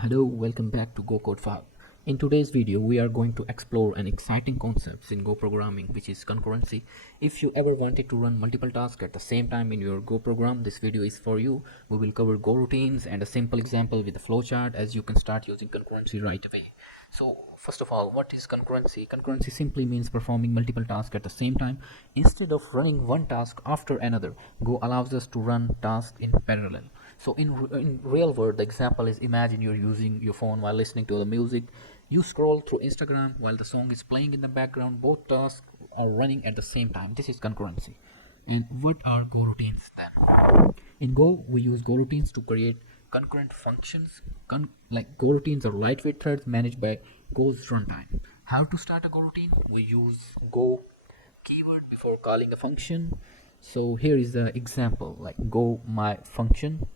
Hello, welcome back to Go Code 5. In today's video, we are going to explore an exciting concept in Go programming, which is concurrency. If you ever wanted to run multiple tasks at the same time in your Go program, this video is for you. We will cover Go routines and a simple example with a flowchart as you can start using concurrency right away. So first of all, what is concurrency? Concurrency simply means performing multiple tasks at the same time. Instead of running one task after another, Go allows us to run tasks in parallel. So in real world, the example is, imagine you're using your phone while listening to the music. You scroll through Instagram while the song is playing in the background. Both tasks are running at the same time. This is concurrency. And what are Go routines then? In Go, we use Go routines to create concurrent functions. Like Go routines are lightweight threads managed by Go's runtime. How to start a Go routine? We use Go keyword before calling a function. So here is the example, like Go my function.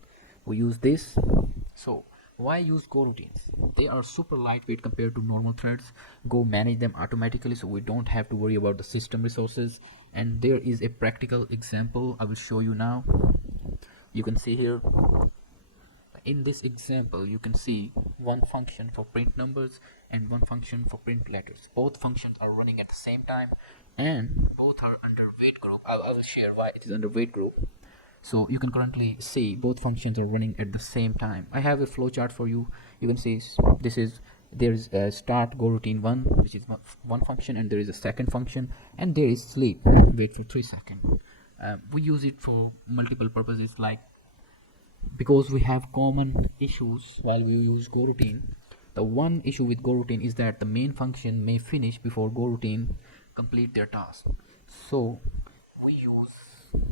We use this. So why use Go routines? They are super lightweight compared to normal threads. Go manage them automatically, so we don't have to worry about the system resources. And there is a practical example I will show you now. You can see here, in this example, you can see one function for print numbers and one function for print letters. Both functions are running at the same time and both are under wait group. I will share why it is under wait group. So you can currently see both functions are running at the same time. I have a flowchart for you. You can see there is a start Go routine 1, which is one function, and there is a second function, and there is sleep, wait for 3 seconds. We use it for multiple purposes, like because we have common issues while we use Go routine. The one issue with Go routine is that the main function may finish before Go routine complete their task. So we use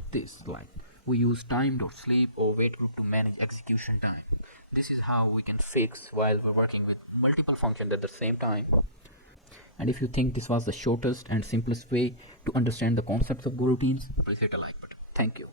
this, like we use time.sleep or wait group to manage execution time. This is how we can fix while we're working with multiple functions at the same time. And if you think this was the shortest and simplest way to understand the concepts of Go routines, please hit a like button. Thank you.